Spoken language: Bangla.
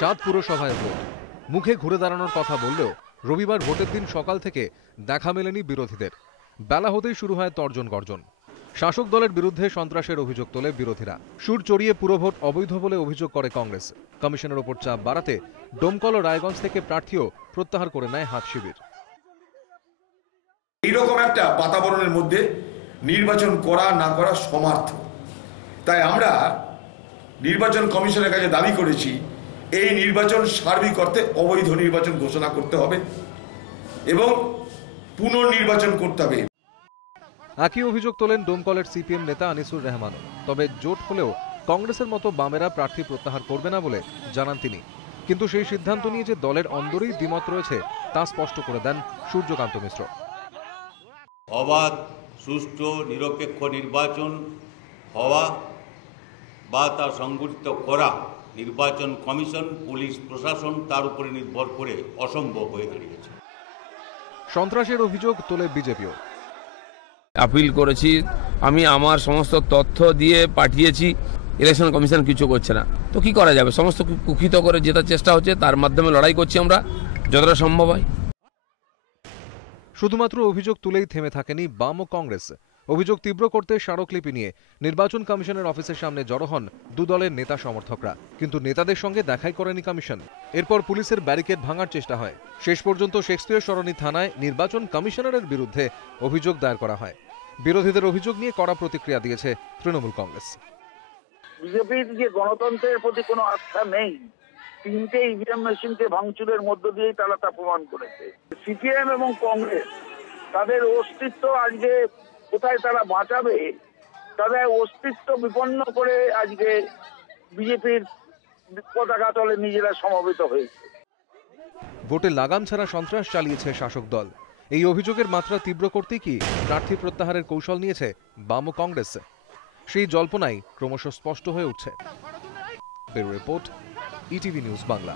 সাত পুরসভায় ভোট, মুখে ঘুরে দাঁড়ানোর কথা বললেও রবিবার ভোটের দিন সকাল থেকে দেখা মেলেনি বিরোধীদের। বেলা হতেই শুরু হয় তর্জন গর্জন। শাসক দলের বিরুদ্ধে সন্ত্রাসের অভিযোগ তোলে বিরোধীরা। সুর চড়িয়ে পুরভোট অবৈধ বলে অভিযোগ করে কংগ্রেস। কমিশনের ওপর চাপ বাড়াতে ডোমকল ও রায়গঞ্জ থেকে প্রার্থীও প্রত্যাহার করে নেয় হাত শিবির। এইরকম একটা বাতাবরণের মধ্যে নির্বাচন করা না করা সমার্থ। তাই আমরা নির্বাচন কমিশনের কাছে দাবি করেছি, এই নির্বাচন সার্বিক অর্থে অবৈধ নির্বাচন ঘোষণা করতে হবে এবং পুনর্নির্বাচন করতে হবে। একই অভিযোগ তোলেন ডোমকলের সিপিএম নেতা আনিসুর রহমান। তবে জোট হলেও কংগ্রেসের মতো বামেরা প্রার্থী প্রত্যাহার করবে না বলে জানান তিনি। কিন্তু সেই সিদ্ধান্ত নিয়ে যে দলের অন্দরেই দ্বিমত রয়েছে তা স্পষ্ট করে দেন সূর্যকান্ত মিশ্র। অবাধ, সুষ্ঠু, নিরপেক্ষ নির্বাচন হওয়া বা তা সংগঠিত করা নির্বাচন কমিশন, পুলিশ প্রশাসন তার উপরে নির্ভর করে অসম্ভব হয়ে দাঁড়িয়েছে। সন্ত্রাসের অভিযোগ তোলে বিজেপিও। আপিল করেছি, আমি আমার সমস্ত তথ্য দিয়ে পাঠিয়েছি, ইলেকশন কমিশন কিছু করছে না। তো কি করা যাবে? সমস্ত কুক্ষিত করে জেতার চেষ্টা হচ্ছে, তার মাধ্যমে লড়াই করছি আমরা যতটা সম্ভব হয়। শুধুমাত্র অভিযোগ তুলেই থেমে থাকেনি বাম ও কংগ্রেস। অভিযোগ তীব্র করতে স্মারকলিপি নিয়ে নির্বাচন কমিশনের অফিসের সামনে জড়ো হন দু দলের নেতা সমর্থকরা। কিন্তু নেতাদের সঙ্গে দেখাই করেনি কমিশন। এরপর পুলিশের ব্যারিকেড ভাঙার চেষ্টা হয়। শেষ পর্যন্ত শেক্সপিয়ার সরণি থানায় নির্বাচন কমিশনারের বিরুদ্ধে অভিযোগ দায়ের করা হয়। বিরোধীদের অভিযোগ নিয়ে কড়া প্রতিক্রিয়া দিয়েছে তৃণমূল কংগ্রেস। বিজেপির যে গণতন্ত্রের প্রতি কোনো আস্থা নেই, তিনটে ইভিএম মেশিনকে ভাঙচুরের মধ্য দিয়েই তারা তা প্রমাণ করেছে। সিপিএম এবং কংগ্রেস তাদের অস্তিত্ব আজকে কোথায় তারা বাঁচাবে, তাদের অস্তিত্ব বিপন্ন করে আজকে বিজেপির পতাকা তলে নিজেরা সমবেত হয়েছে। ভোটে লাগাম ছাড়া সন্ত্রাস চালিয়েছে শাসক দল। এই অভিযোগের মাত্রা তীব্র করতে কি প্রার্থী প্রত্যাহারের কৌশল নিয়েছে বাম ও কংগ্রেস? সেই জল্পনাই ক্রমশ স্পষ্ট হয়ে উঠছে। Bureau report, ETV news Bangla.